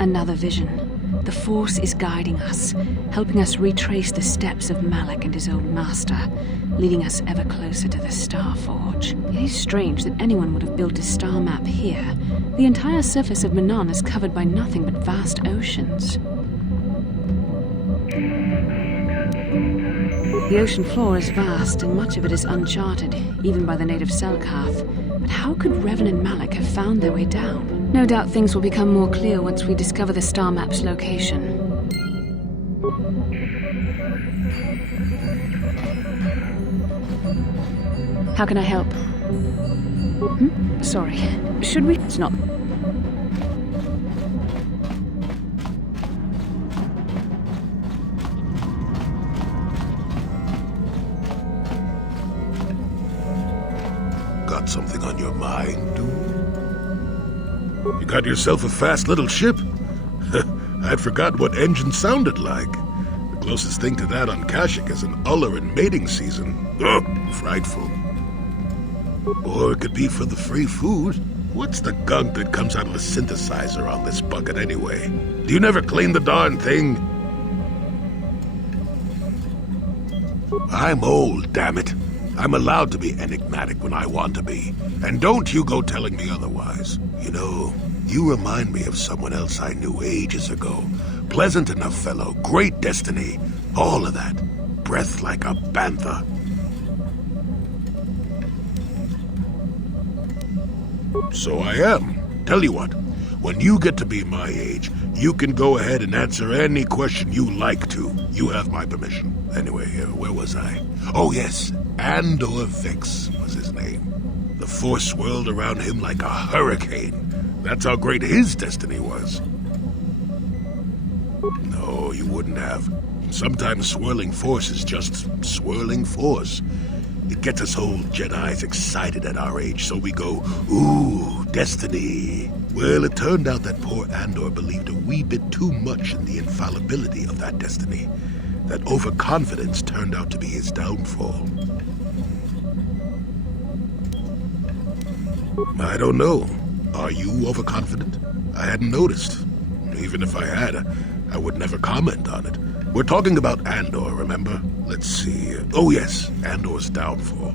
Another vision. The Force is guiding us, helping us retrace the steps of Malak and his old master, leading us ever closer to the Star Forge. It is strange that anyone would have built a star map here. The entire surface of Manon is covered by nothing but vast oceans. The ocean floor is vast, and much of it is uncharted, even by the native Selkath. But how could Revan and Malak have found their way down? No doubt things will become more clear once we discover the star map's location. How can I help? Sorry. Should we? It's not... Got something on your mind, dude? You got yourself a fast little ship? I'd forgot what engine sounded like. The closest thing to that on Kashyyyk is an Uller in mating season. Ugh, frightful. Or it could be for the free food. What's the gunk that comes out of the synthesizer on this bucket anyway? Do you never clean the darn thing? I'm old, damn it. I'm allowed to be enigmatic when I want to be. And don't you go telling me otherwise. You know, you remind me of someone else I knew ages ago. Pleasant enough fellow, great destiny, all of that. Breath like a bantha. So I am. Tell you what, when you get to be my age, you can go ahead and answer any question you like to. You have my permission. Anyway, where was I? Oh yes, Andor Vex was his name. The Force swirled around him like a hurricane. That's how great his destiny was. No, you wouldn't have. Sometimes swirling force is just swirling force. It gets us old Jedis excited at our age, so we go, ooh, destiny. Well, it turned out that poor Andor believed a wee bit too much in the infallibility of that destiny. That overconfidence turned out to be his downfall. I don't know. Are you overconfident? I hadn't noticed. Even if I had, I would never comment on it. We're talking about Andor, remember? Let's see. Oh yes, Andor's downfall.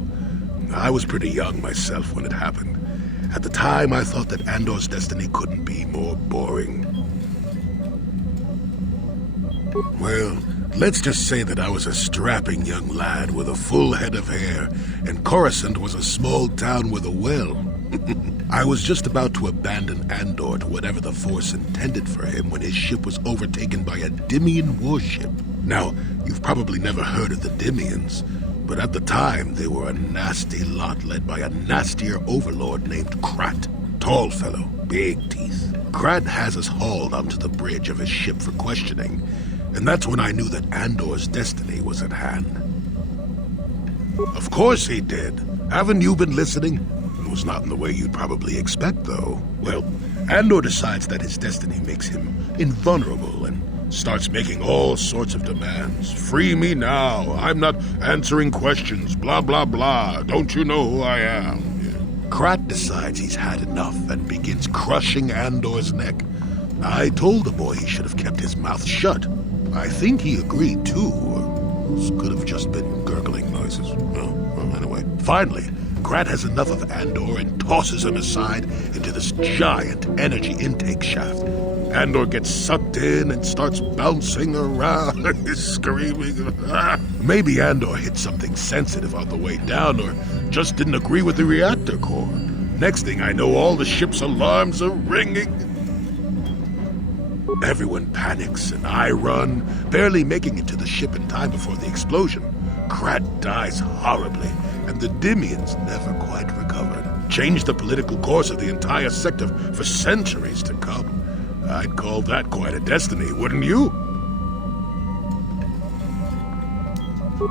I was pretty young myself when it happened. At the time, I thought that Andor's destiny couldn't be more boring. Well, let's just say that I was a strapping young lad with a full head of hair, and Coruscant was a small town with a well. I was just about to abandon Andor to whatever the Force intended for him when his ship was overtaken by a Dimian warship. Now, you've probably never heard of the Dimians, but at the time they were a nasty lot led by a nastier overlord named Krat. Tall fellow, big teeth. Krat has us hauled onto the bridge of his ship for questioning, and that's when I knew that Andor's destiny was at hand. Of course he did. Haven't you been listening? It was not in the way you'd probably expect, though. Well, Andor decides that his destiny makes him invulnerable and starts making all sorts of demands. Free me now. I'm not answering questions. Blah, blah, blah. Don't you know who I am? Krat decides he's had enough and begins crushing Andor's neck. I told the boy he should have kept his mouth shut. I think he agreed, too, or this could have just been gurgling noises. Well, anyway. Finally, Krat has enough of Andor and tosses him aside into this giant energy intake shaft. Andor gets sucked in and starts bouncing around, screaming. Maybe Andor hit something sensitive on the way down, or just didn't agree with the reactor core. Next thing I know, all the ship's alarms are ringing. Everyone panics, and I run, barely making it to the ship in time before the explosion. Krat dies horribly, and the Dimians never quite recovered. Changed the political course of the entire sector for centuries to come. I'd call that quite a destiny, wouldn't you?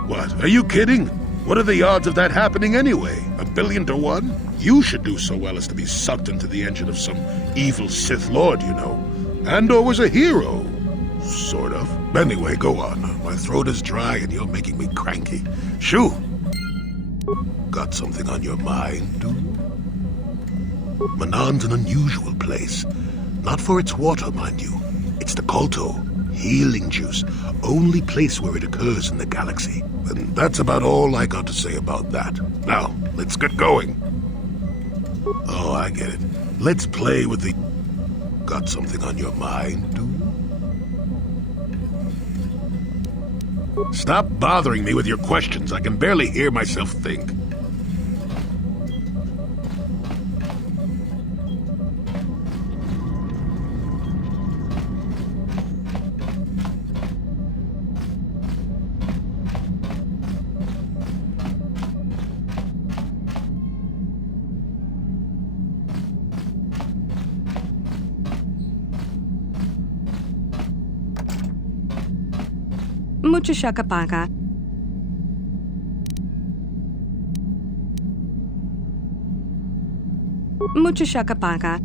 What, are you kidding? What are the odds of that happening anyway? 1 billion to 1? You should do so well as to be sucked into the engine of some evil Sith Lord, you know. Andor was a hero. Sort of. Anyway, go on. My throat is dry and you're making me cranky. Shoo! Got something on your mind, dude? Manon's an unusual place. Not for its water, mind you. It's the Kolto, healing juice, only place where it occurs in the galaxy. And that's about all I got to say about that. Now, let's get going. Oh, I get it. Let's play with the... Got something on your mind, dude? Stop bothering me with your questions. I can barely hear myself think. Mucho shakapaka. Mucho shakapaka.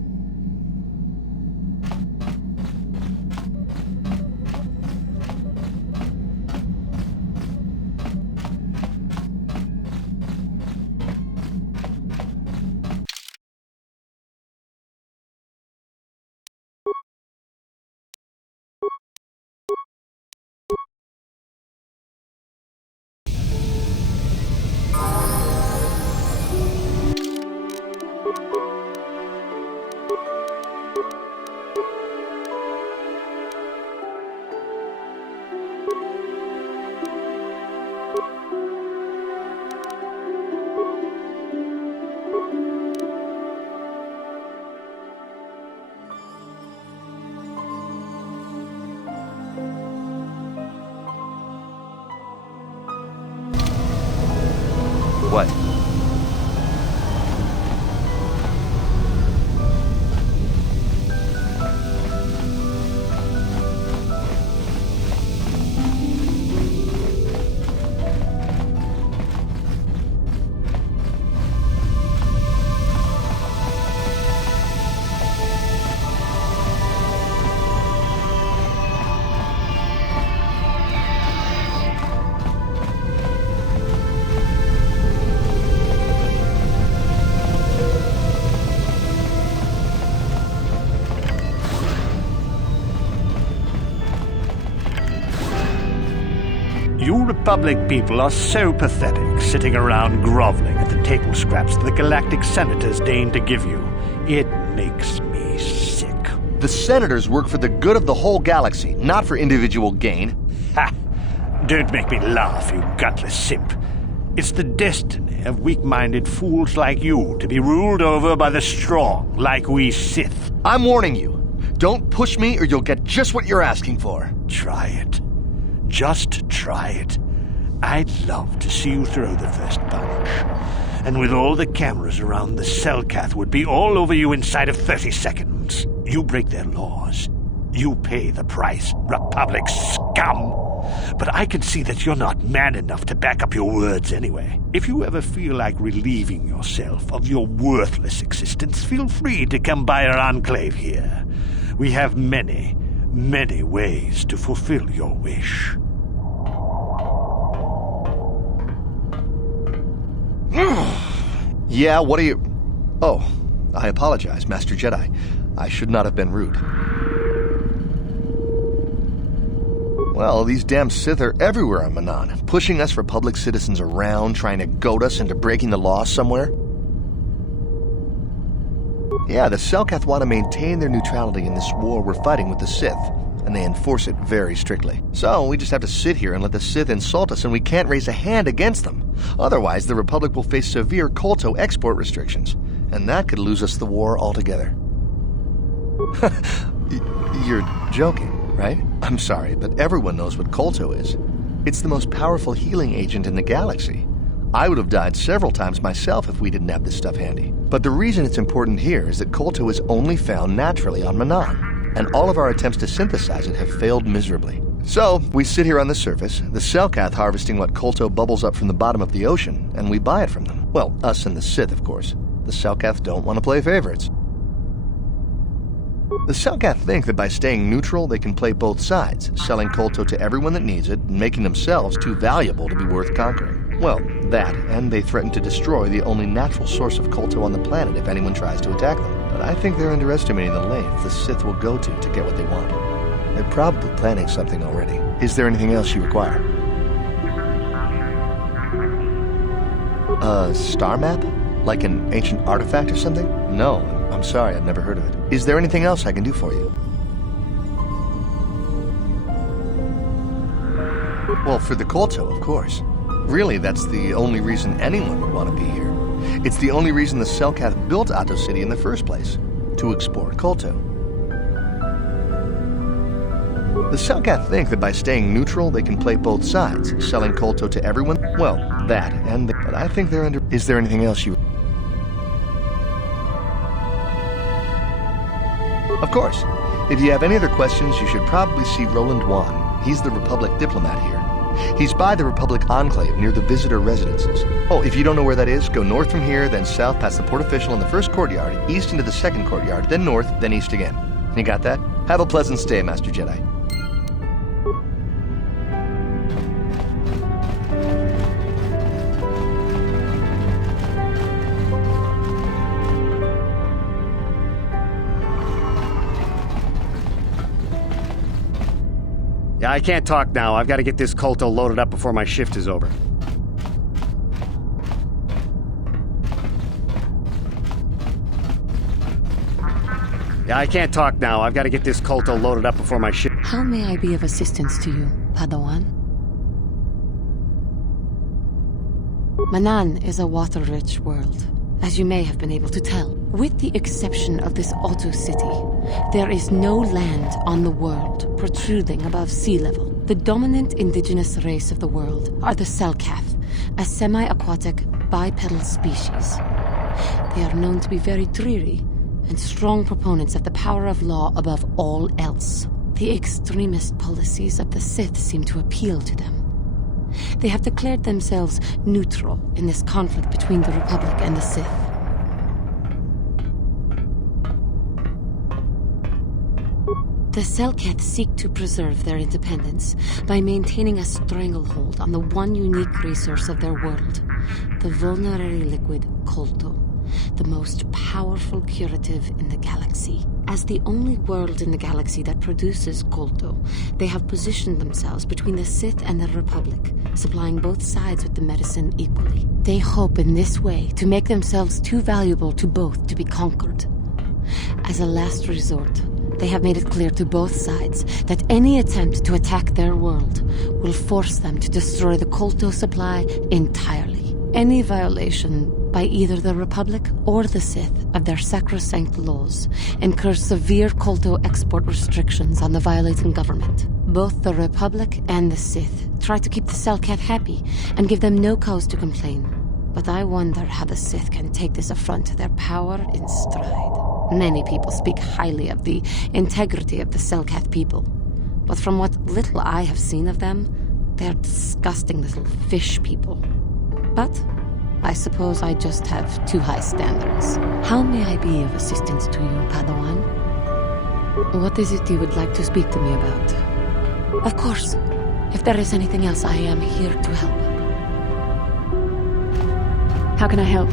What? You Republic people are so pathetic, sitting around groveling at the table scraps the galactic senators deign to give you. It makes me sick. The senators work for the good of the whole galaxy, not for individual gain. Ha! Don't make me laugh, you gutless simp. It's the destiny of weak-minded fools like you to be ruled over by the strong, like we Sith. I'm warning you. Don't push me or you'll get just what you're asking for. Try it. Just try it. I'd love to see you throw the first punch. And with all the cameras around, the Selkath would be all over you inside of 30 seconds. You break their laws. You pay the price, Republic scum. But I can see that you're not man enough to back up your words anyway. If you ever feel like relieving yourself of your worthless existence, feel free to come by our enclave here. We have many, many ways to fulfill your wish. Yeah, what are you... Oh, I apologize, Master Jedi. I should not have been rude. Well, these damn Sith are everywhere on Manan, pushing us Republic citizens around, trying to goad us into breaking the law somewhere. Yeah, the Selkath want to maintain their neutrality in this war we're fighting with the Sith, and they enforce it very strictly. So we just have to sit here and let the Sith insult us, and we can't raise a hand against them. Otherwise, the Republic will face severe Kolto export restrictions, and that could lose us the war altogether. You're joking, right? I'm sorry, but everyone knows what Kolto is. It's the most powerful healing agent in the galaxy. I would have died several times myself if we didn't have this stuff handy. But the reason it's important here is that Kolto is only found naturally on Manan, and all of our attempts to synthesize it have failed miserably. So, we sit here on the surface, the Selkath harvesting what Kolto bubbles up from the bottom of the ocean, and we buy it from them. Well, us and the Sith, of course. The Selkath don't want to play favorites. The Selkath think that by staying neutral, they can play both sides, selling Kolto to everyone that needs it, and making themselves too valuable to be worth conquering. Well, that, and they threaten to destroy the only natural source of Kolto on the planet if anyone tries to attack them. But I think they're underestimating the length the Sith will go to get what they want. They're probably planning something already. Is there anything else you require? A star map? Like an ancient artifact or something? No, I'm sorry, I've never heard of it. Is there anything else I can do for you? Well, for the Kolto, of course. Really, that's the only reason anyone would want to be here. It's the only reason the Selkath built Otto City in the first place, to explore Kolto. The Selkath think that by staying neutral, they can play both sides, selling Kolto to everyone. Well, that, and but I think they're under... Is there anything else you... Of course. If you have any other questions, you should probably see Roland Wan. He's the Republic diplomat here. He's by the Republic Enclave near the visitor residences. Oh, if you don't know where that is, go north from here, then south past the port official in the first courtyard, east into the second courtyard, then north, then east again. You got that? Have a pleasant stay, Master Jedi. Yeah, I can't talk now. I've got to get this Kolto loaded up before my shift is over. Yeah, I can't talk now. I've got to get this Kolto loaded up before my shift... How may I be of assistance to you, Padawan? Manan is a water-rich world, as you may have been able to tell. With the exception of this Otto city, there is no land on the world protruding above sea level. The dominant indigenous race of the world are the Selkath, a semi-aquatic bipedal species. They are known to be very dreary and strong proponents of the power of law above all else. The extremist policies of the Sith seem to appeal to them. They have declared themselves neutral in this conflict between the Republic and the Sith. The Selkath seek to preserve their independence by maintaining a stranglehold on the one unique resource of their world, the vulnerary liquid Kolto, the most powerful curative in the galaxy. As the only world in the galaxy that produces Kolto, they have positioned themselves between the Sith and the Republic, supplying both sides with the medicine equally. They hope in this way to make themselves too valuable to both to be conquered. As a last resort, they have made it clear to both sides that any attempt to attack their world will force them to destroy the Kolto supply entirely. Any violation by either the Republic or the Sith of their sacrosanct laws incurs severe Kolto export restrictions on the violating government. Both the Republic and the Sith try to keep the Selkath happy and give them no cause to complain. But I wonder how the Sith can take this affront to their power in stride. Many people speak highly of the integrity of the Selkath people, but from what little I have seen of them, they are disgusting little fish people. But I suppose I just have too high standards. How may I be of assistance to you, Padawan? What is it you would like to speak to me about? Of course. If there is anything else, I am here to help. How can I help?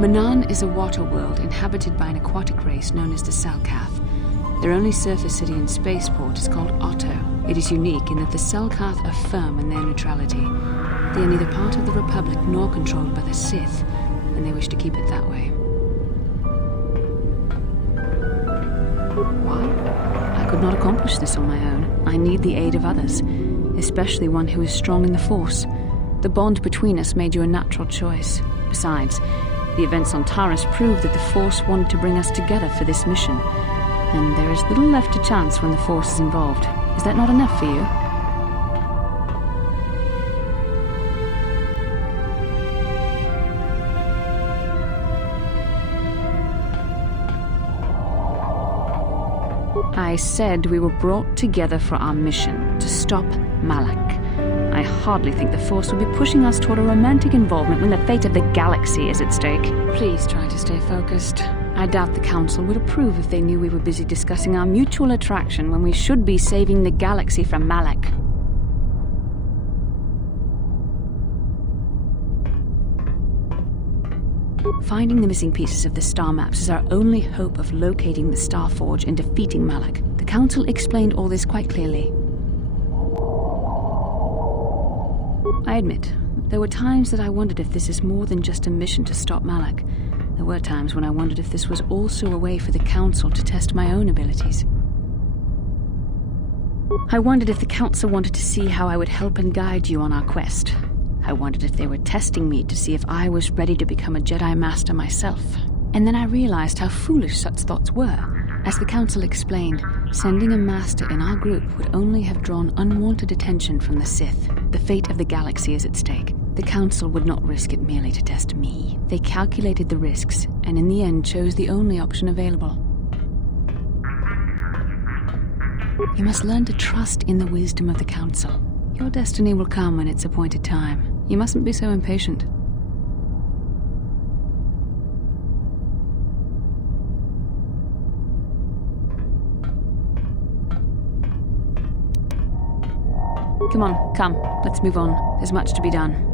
Manaan is a water world inhabited by an aquatic race known as the Selkath. Their only surface city and spaceport is called Otto. It is unique in that the Selkath are firm in their neutrality. They are neither part of the Republic nor controlled by the Sith, and they wish to keep it that way. Why? I could not accomplish this on my own. I need the aid of others, especially one who is strong in the Force. The bond between us made you a natural choice. Besides, the events on Taris proved that the Force wanted to bring us together for this mission, and there is little left to chance when the Force is involved. Is that not enough for you? I said we were brought together for our mission, to stop Malak. I hardly think the Force will be pushing us toward a romantic involvement when the fate of the galaxy is at stake. Please try to stay focused. I doubt the Council would approve if they knew we were busy discussing our mutual attraction when we should be saving the galaxy from Malak. Finding the missing pieces of the star maps is our only hope of locating the Star Forge and defeating Malak. The Council explained all this quite clearly. I admit, there were times that I wondered if this is more than just a mission to stop Malak. There were times when I wondered if this was also a way for the Council to test my own abilities. I wondered if the Council wanted to see how I would help and guide you on our quest. I wondered if they were testing me to see if I was ready to become a Jedi Master myself. And then I realized how foolish such thoughts were. As the Council explained, sending a Master in our group would only have drawn unwanted attention from the Sith. The fate of the galaxy is at stake. The Council would not risk it merely to test me. They calculated the risks, and in the end chose the only option available. You must learn to trust in the wisdom of the Council. Your destiny will come when its appointed time. You mustn't be so impatient. Come on, come. Let's move on. There's much to be done.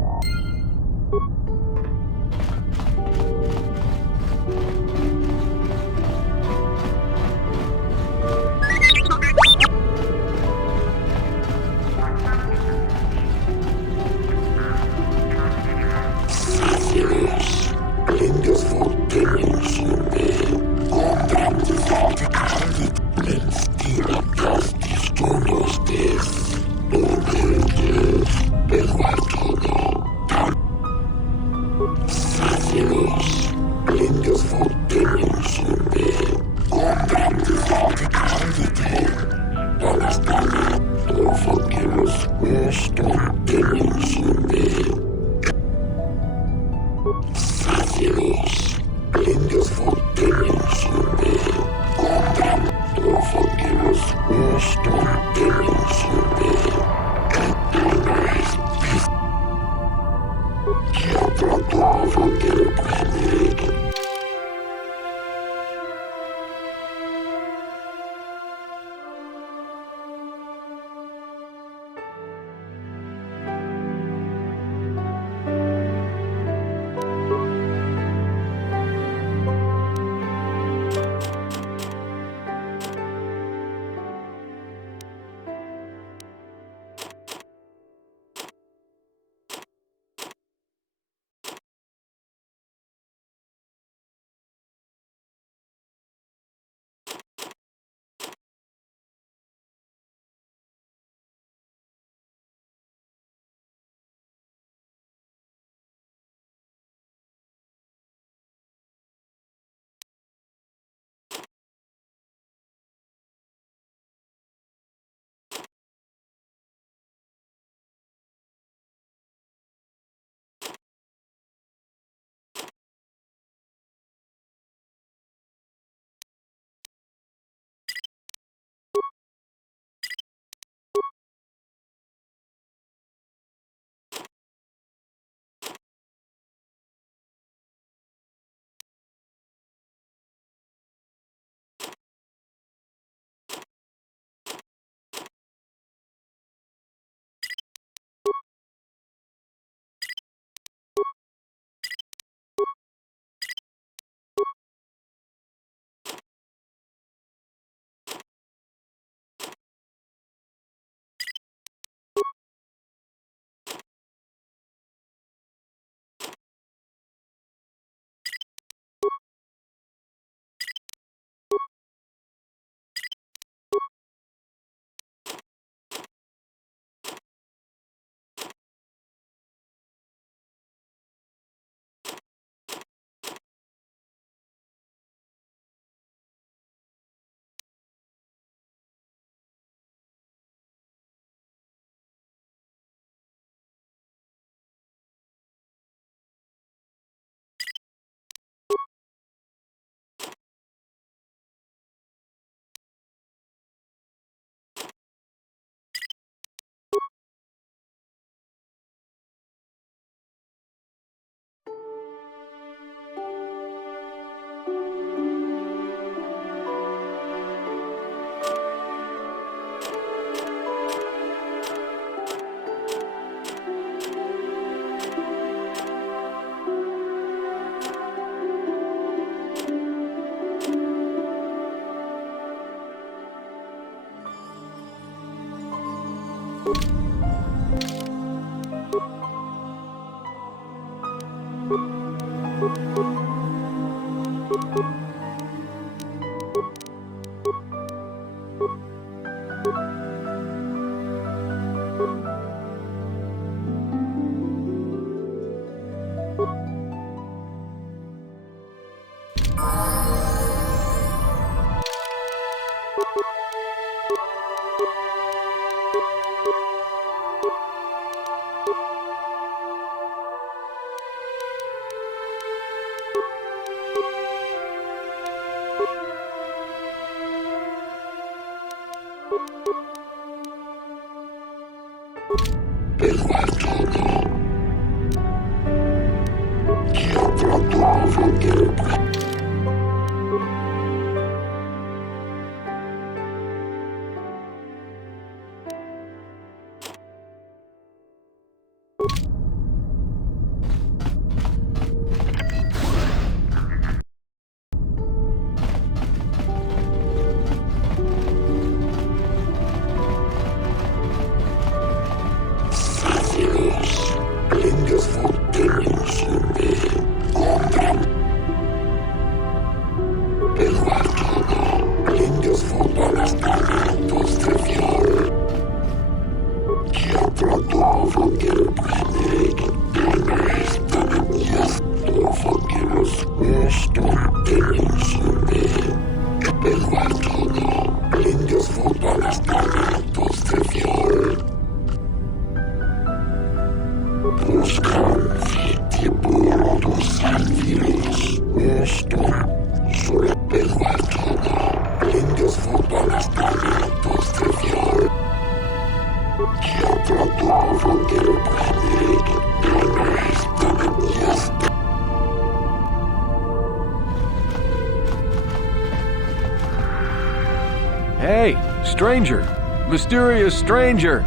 Hey, stranger! Mysterious stranger!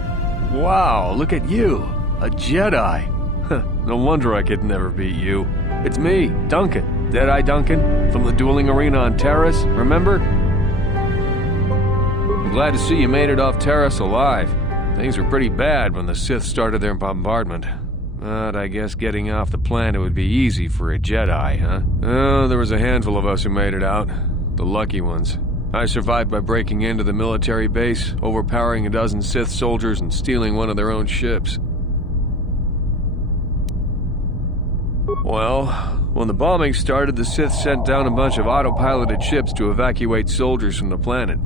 Wow, look at you! A Jedi! No wonder I could never beat you. It's me, Duncan. Deadeye Duncan, from the dueling arena on Terrace, remember? I'm glad to see you made it off Terrace alive. Things were pretty bad when the Sith started their bombardment. But I guess getting off the planet would be easy for a Jedi, huh? Oh, there was a handful of us who made it out. The lucky ones. I survived by breaking into the military base, overpowering a dozen Sith soldiers, and stealing one of their own ships. Well, when the bombing started, the Sith sent down a bunch of autopiloted ships to evacuate soldiers from the planet.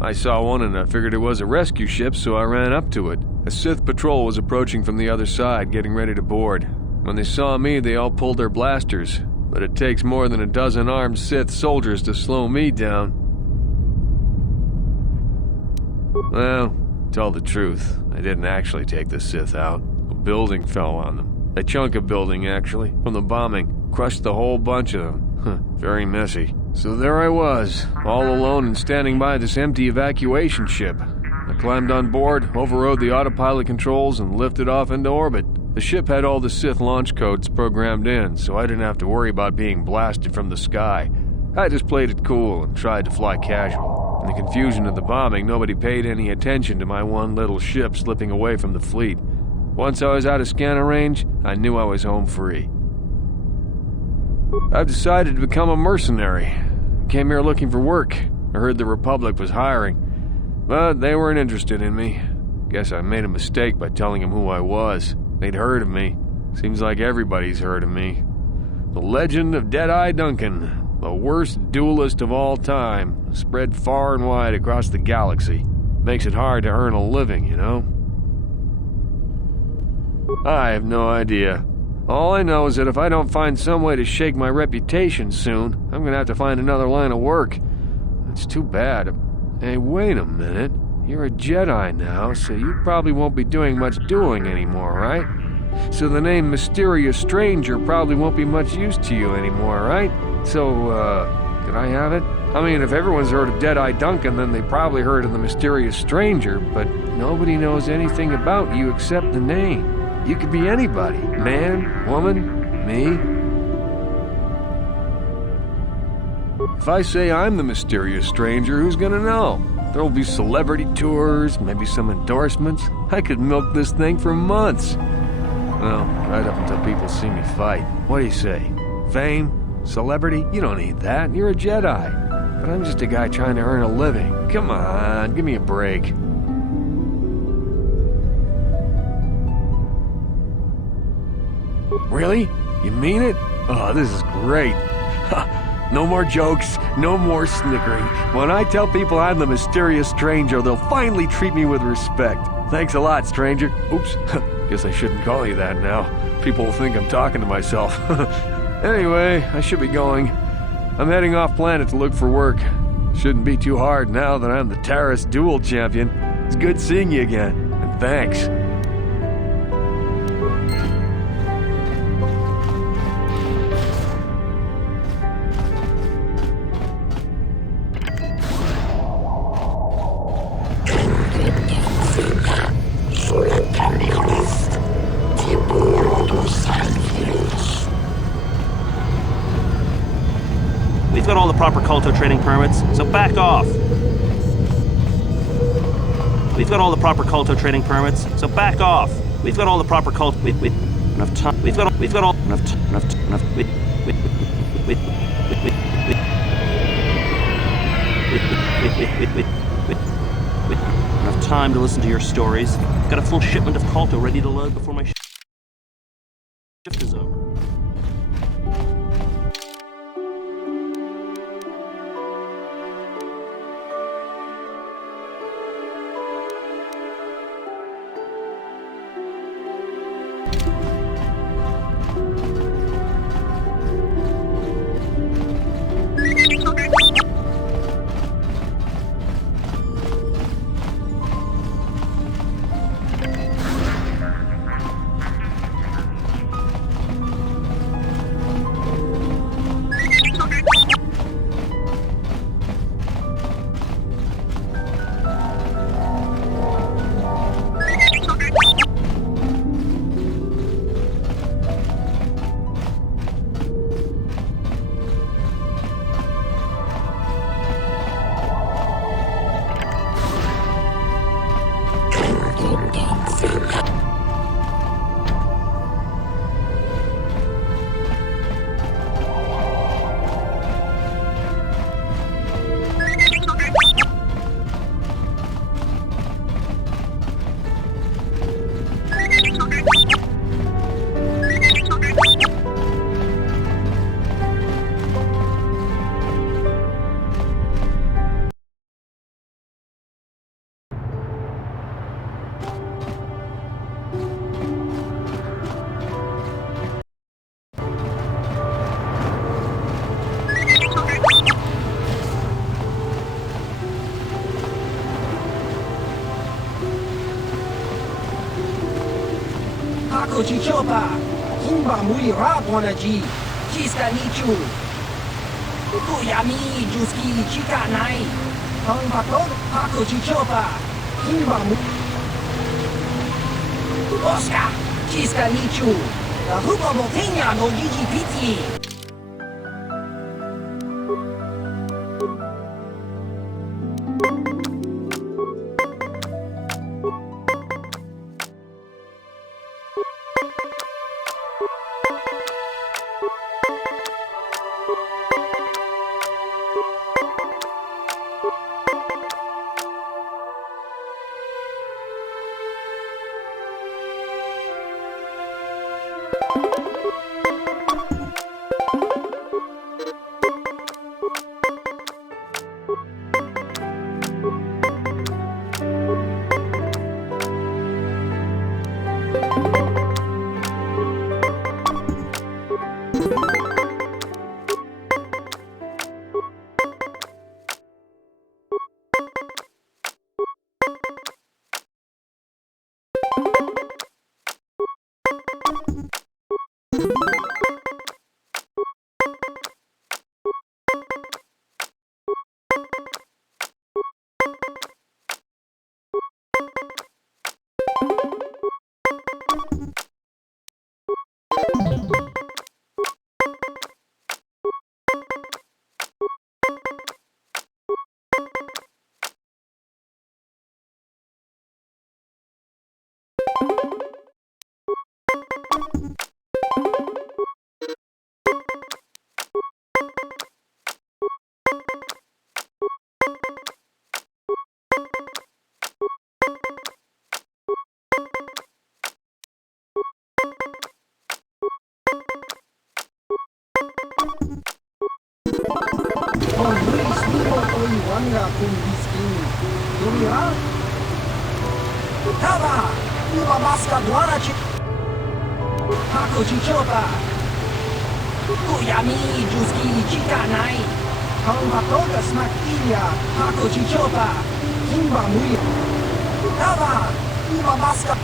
I saw one and I figured it was a rescue ship, so I ran up to it. A Sith patrol was approaching from the other side, getting ready to board. When they saw me, they all pulled their blasters, but it takes more than a dozen armed Sith soldiers to slow me down. Well, tell the truth, I didn't actually take the Sith out. A building fell on them. A chunk of building, actually, from the bombing. Crushed the whole bunch of them. Very messy. So there I was, all alone and standing by this empty evacuation ship. I climbed on board, overrode the autopilot controls, and lifted off into orbit. The ship had all the Sith launch codes programmed in, so I didn't have to worry about being blasted from the sky. I just played it cool and tried to fly casual. In the confusion of the bombing, nobody paid any attention to my one little ship slipping away from the fleet. Once I was out of scanner range, I knew I was home free. I've decided to become a mercenary. I came here looking for work. I heard the Republic was hiring, but they weren't interested in me. Guess I made a mistake by telling them who I was. They'd heard of me. Seems like everybody's heard of me. The legend of Deadeye Duncan. The worst duelist of all time, spread far and wide across the galaxy. Makes it hard to earn a living, you know? I have no idea. All I know is that if I don't find some way to shake my reputation soon, I'm gonna have to find another line of work. It's too bad. Hey, wait a minute. You're a Jedi now, so you probably won't be doing much dueling anymore, right? So the name Mysterious Stranger probably won't be much use to you anymore, right? So, can I have it? I mean, if everyone's heard of Deadeye Duncan, then they probably heard of the Mysterious Stranger, but nobody knows anything about you except the name. You could be anybody. Man, woman, me. If I say I'm the Mysterious Stranger, who's gonna know? There'll be celebrity tours, maybe some endorsements. I could milk this thing for months. Well, right up until people see me fight. What do you say? Fame? Celebrity? You don't need that. You're a Jedi. But I'm just a guy trying to earn a living. Come on, give me a break. Really? You mean it? Oh, this is great. No more jokes, no more snickering. When I tell people I'm the mysterious stranger, they'll finally treat me with respect. Thanks a lot, stranger. Oops, guess I shouldn't call you that now. People will think I'm talking to myself. Anyway, I should be going. I'm heading off planet to look for work. Shouldn't be too hard now that I'm the Terrace Duel Champion. It's good seeing you again, and thanks. We've got all the proper Kolto trading permits, so back off. We've got all the proper Kolto trading permits, so back off. We've got all the proper Kolto. Wait, enough time. We've got all enough. Enough time to listen to your stories. I've got a full shipment of Kolto ready to load before my shift is over. Chichopa, Kimba Muira Bonaji, Chiska Nichu, Kuyami Juski Chika Nai, Hong Paton, Paco Chichopa, Kimba Oscar, Chiska Nichu, the Hupa Botenia no Gigi Piti. Manga kun miskin. Dunia? Tava! Uba maska dwara ci... Hako chichopa! Kuyami juski chikanai! Kauma toga smakilia! Hako chichopa! Kimba muya! Tava! Uba maska...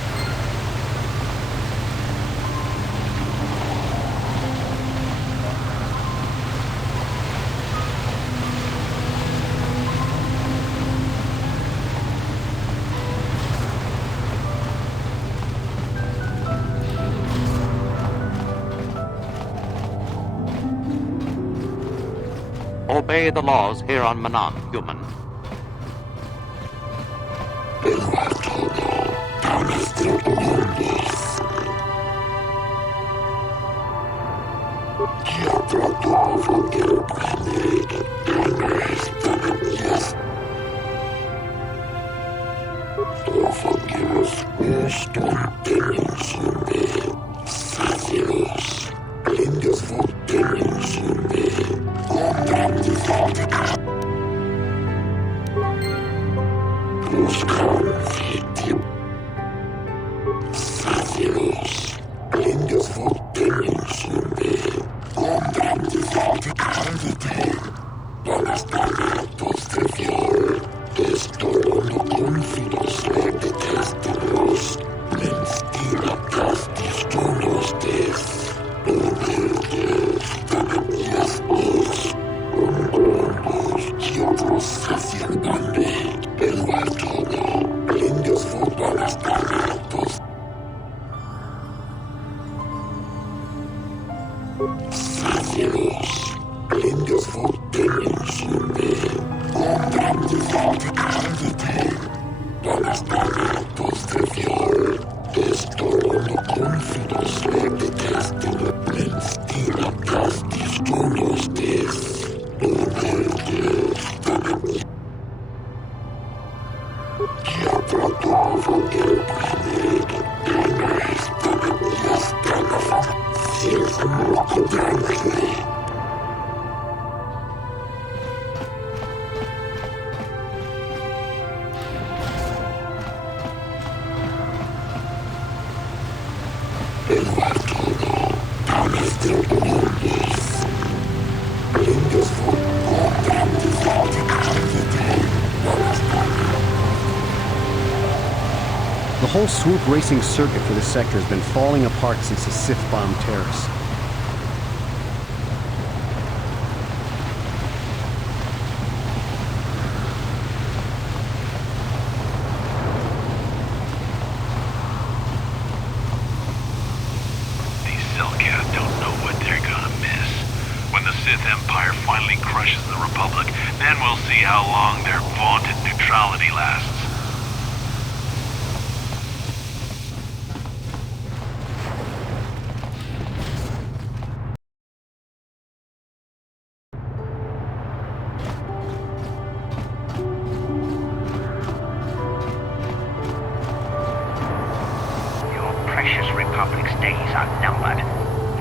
Obey the laws here on Manam, human. The whole swoop racing circuit for this sector has been falling apart since the Sith bombed Terrace. These Selkath don't know what they're gonna miss. When the Sith Empire finally crushes the Republic, then we'll see how long their vaunted neutrality lasts. Precious Republic's days are numbered. It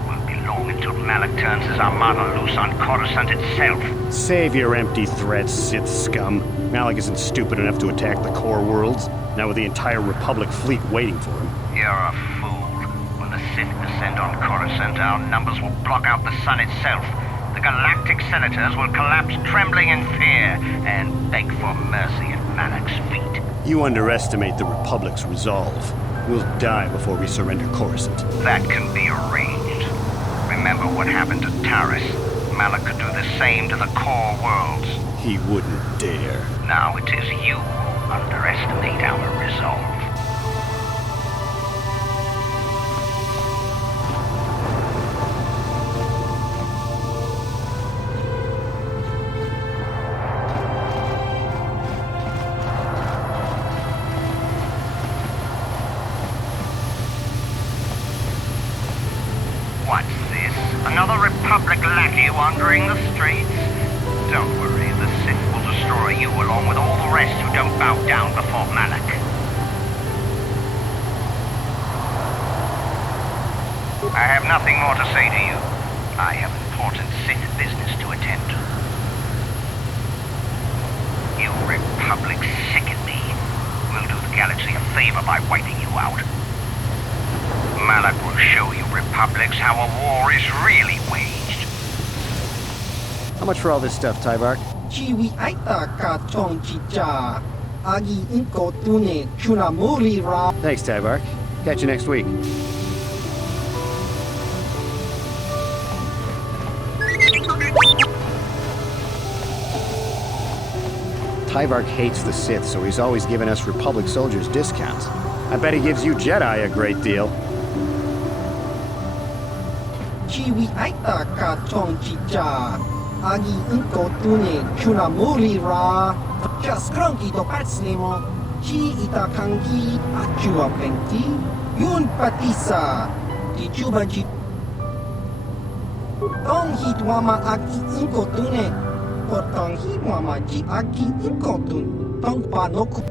won't be long until Malak turns his armada loose on Coruscant itself. Save your empty threats, Sith scum. Malak isn't stupid enough to attack the core worlds, now with the entire Republic fleet waiting for him. You're a fool. When the Sith descend on Coruscant, our numbers will block out the sun itself. The galactic senators will collapse trembling in fear and beg for mercy at Malak's feet. You underestimate the Republic's resolve. We'll die before we surrender Coruscant. That can be arranged. Remember what happened to Taris. Malak could do the same to the core worlds. He wouldn't dare. Now it is you who underestimate our resolve. What's this? Another Republic lackey wandering the streets? Don't worry, the Sith will destroy you along with all the rest who don't bow down before Malak. I have nothing more to say to you. I have important Sith business to attend to. You Republic sicken me. We'll do the galaxy a favor by wiping you out. Malak will show you Republics how a war is really waged. How much for all this stuff, Tybark? Chiwi aita ka chong chicha. Agi inko tune chunamuri ra. Thanks, Tybark. Catch you next week. Tybark hates the Sith, so he's always giving us Republic soldiers discounts. I bet he gives you Jedi a great deal. Chiwi aita ka chong chicha. Agi inko tune chunamuri ra. Just cronky to patslimo. Chi ita kangi achua penti. Yun patisa. Di chubanchi. Tong hit wama aki inko tune. Potong hit wama ji aki inko tun. Tong pa no ku.